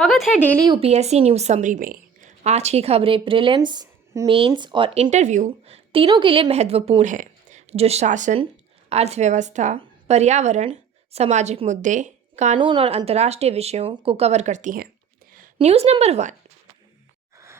स्वागत है daily UPSC news summary में। आज की खबरें प्रीलिम्स, मेंस और इंटरव्यू तीनों के लिए महत्वपूर्ण हैं, जो शासन, अर्थव्यवस्था, पर्यावरण, सामाजिक मुद्दे, कानून और अंतर्राष्ट्रीय विषयों को कवर करती हैं। News number 1।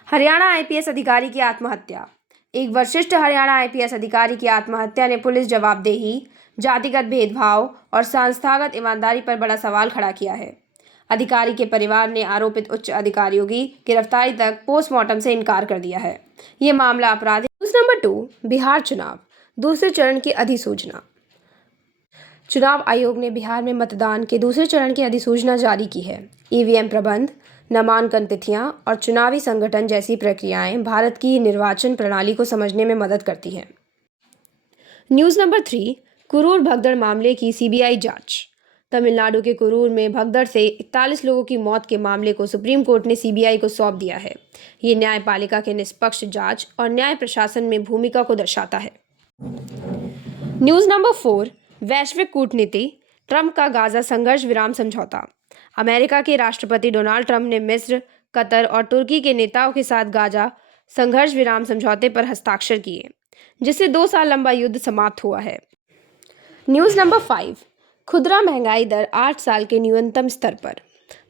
हरियाणा आईपीएस अधिकारी की आत्महत्या। एक वरिष्ठ हरियाणा आईपीएस अधिकारी की आत्महत्या ने पुलिस जवाबदेही, जातिगत भेदभाव और संस्थागत ईमानदारी पर बड़ा सवाल खड़ा किया है। अधिकारी के परिवार ने आरोपित उच्च अधिकारियों की गिरफ्तारी तक पोस्टमार्टम से इनकार कर दिया है। ये मामला आपराधिक। News number 2। बिहार चुनाव, दूसरे चरण की अधिसूचना। चुनाव आयोग ने बिहार में मतदान के दूसरे चरण की अधिसूचना जारी की है। ईवीएम प्रबंध, नामांकन तिथियां और चुनावी संगठन जैसी प्रक्रियाएं भारत की निर्वाचन प्रणाली को समझने में मदद करती हैं। News number 3। कुरूर भगदड़ मामले की सीबीआई जांच। तमिलनाडु के कुरूर में भगदड़ से 41 लोगों की मौत के मामले को सुप्रीम कोर्ट ने सीबीआई को सौंप दिया है। ये न्यायपालिका के निष्पक्ष जांच और न्याय प्रशासन में भूमिका को दर्शाता है। News number 4। वैश्विक कूटनीति, ट्रंप का गाजा संघर्ष विराम समझौता। अमेरिका के राष्ट्रपति डोनाल्ड ट्रंप ने मिस्र, कतर और तुर्की के नेताओं के साथ गाजा संघर्ष विराम समझौते पर हस्ताक्षर किए, जिससे 2 साल लंबा युद्ध समाप्त हुआ है। News number 5। खुदरा महंगाई दर 8 साल के न्यूनतम स्तर पर।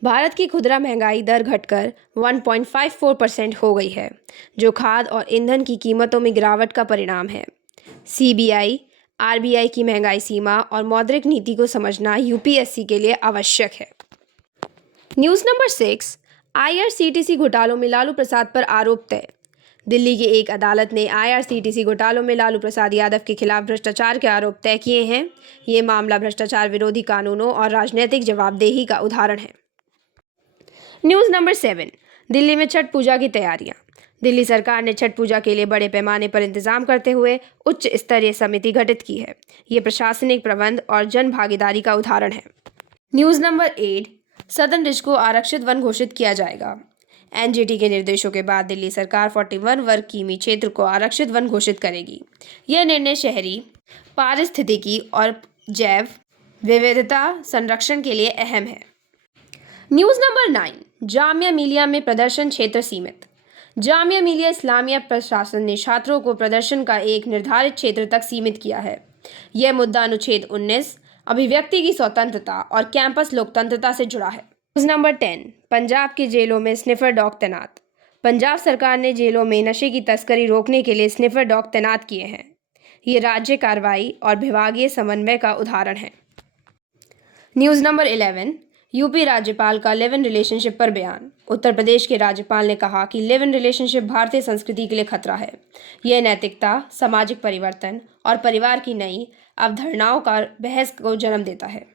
भारत की खुदरा महंगाई दर घटकर 1.54% हो गई है, जो खाद्य और ईंधन की कीमतों में गिरावट का परिणाम है। सीबीआई, आरबीआई की महंगाई सीमा और मौद्रिक नीति को समझना यूपीएससी के लिए आवश्यक है। News number 6। आईआरसीटीसी घोटालों में लालू प्रसाद पर आरोप तय। दिल्ली की एक अदालत ने आईआरसीटीसी घोटालों में लालू प्रसाद यादव के खिलाफ भ्रष्टाचार के आरोप तय किए हैं। ये मामला भ्रष्टाचार विरोधी कानूनों और राजनीतिक जवाबदेही का उदाहरण है। News number 7। दिल्ली में छठ पूजा की तैयारियां। दिल्ली सरकार ने छठ पूजा के लिए बड़े पैमाने पर इंतजाम करते हुए उच्च स्तरीय समिति गठित की है। ये प्रशासनिक प्रबंध और जन भागीदारी का उदाहरण है। News number 8। सदन रिज को आरक्षित वन घोषित किया जाएगा। एनजीटी के निर्देशों के बाद दिल्ली सरकार 41 वर्ग किमी क्षेत्र को आरक्षित वन घोषित करेगी। यह निर्णय शहरी पारिस्थितिकी और जैव विविधता संरक्षण के लिए अहम है। News number 9। जामिया मिलिया में प्रदर्शन क्षेत्र सीमित। जामिया मिलिया इस्लामिया प्रशासन ने छात्रों को प्रदर्शन का एक निर्धारित क्षेत्र तक सीमित किया है। यह मुद्दा अनुच्छेद 19 अभिव्यक्ति की स्वतंत्रता और कैंपस लोकतंत्रता से जुड़ा है। News number 10। पंजाब की जेलों में स्निफर डॉग तैनात। पंजाब सरकार ने जेलों में नशे की तस्करी रोकने के लिए स्निफर डॉग तैनात किए हैं। ये राज्य कार्रवाई और विभागीय समन्वय का उदाहरण है। News number 11। यूपी राज्यपाल का लिव इन रिलेशनशिप पर बयान। उत्तर प्रदेश के राज्यपाल ने कहा कि लिव इन रिलेशनशिप भारतीय संस्कृति के लिए खतरा है। यह नैतिकता, सामाजिक परिवर्तन और परिवार की नई अवधारणाओं का बहस को जन्म देता है।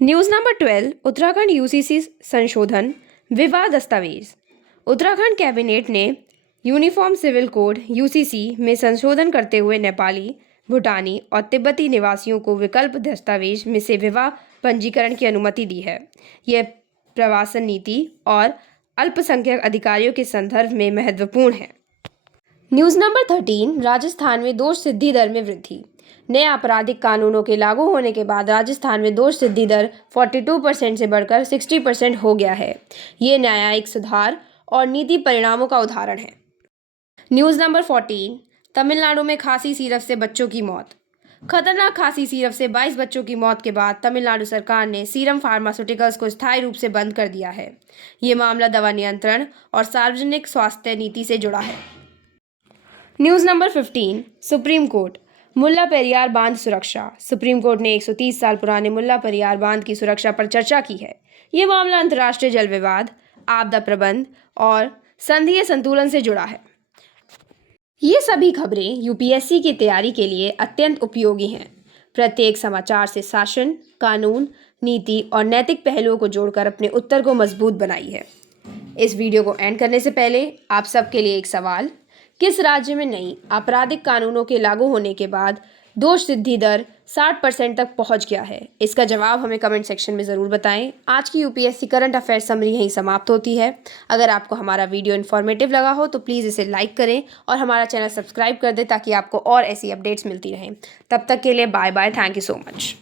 News number 12। उत्तराखंड यूसीसी संशोधन विवाद दस्तावेज। उत्तराखंड कैबिनेट ने यूनिफॉर्म सिविल कोड यूसीसी में संशोधन करते हुए नेपाली, भूटानी और तिब्बती निवासियों को विकल्प दस्तावेज में से विवाह पंजीकरण की अनुमति दी है। यह प्रवासन नीति और अल्पसंख्यक अधिकारियों के संदर्भ में महत्वपूर्ण है। News number 13। राजस्थान में दोष सिद्धि दर में वृद्धि। नए आपराधिक कानूनों के लागू होने के बाद राजस्थान में दोष सिद्धि दर 42% से बढ़कर 60% हो गया है। ये न्यायिक सुधार और नीति परिणामों का उदाहरण है। News number 14। तमिलनाडु में खांसी सिरप से बच्चों की मौत। खतरनाक खांसी सिरप से 22 बच्चों की मौत के बाद तमिलनाडु सरकार ने सीरम फार्मास्यूटिकल्स को स्थायी रूप से बंद कर दिया है। ये मामला दवा नियंत्रण और सार्वजनिक स्वास्थ्य नीति से जुड़ा है। News number 15। सुप्रीम कोर्ट मुल्ला पेरियार बांध सुरक्षा। सुप्रीम कोर्ट ने 130 साल पुराने मुल्ला पेरियार बांध की सुरक्षा पर चर्चा की है। ये मामला अंतर्राष्ट्रीय जल विवाद, आपदा प्रबंध और संघीय संतुलन से जुड़ा है। ये सभी खबरें यूपीएससी की तैयारी के लिए अत्यंत उपयोगी हैं। प्रत्येक समाचार से शासन, कानून, नीति और नैतिक पहलुओं को जोड़कर अपने उत्तर को मजबूत बनाइए। इस वीडियो को एंड करने से पहले आप सबके लिए एक सवाल। किस राज्य में नई आपराधिक कानूनों के लागू होने के बाद दोष सिद्धि दर 60% तक पहुंच गया है? इसका जवाब हमें कमेंट सेक्शन में ज़रूर बताएं। आज की यूपीएससी करंट अफेयर्स समरी यहीं समाप्त होती है। अगर आपको हमारा वीडियो इन्फॉर्मेटिव लगा हो तो प्लीज़ इसे लाइक करें और हमारा चैनल सब्सक्राइब कर दें ताकि आपको और ऐसी अपडेट्स मिलती रहें। तब तक के लिए bye bye. Thank you so much.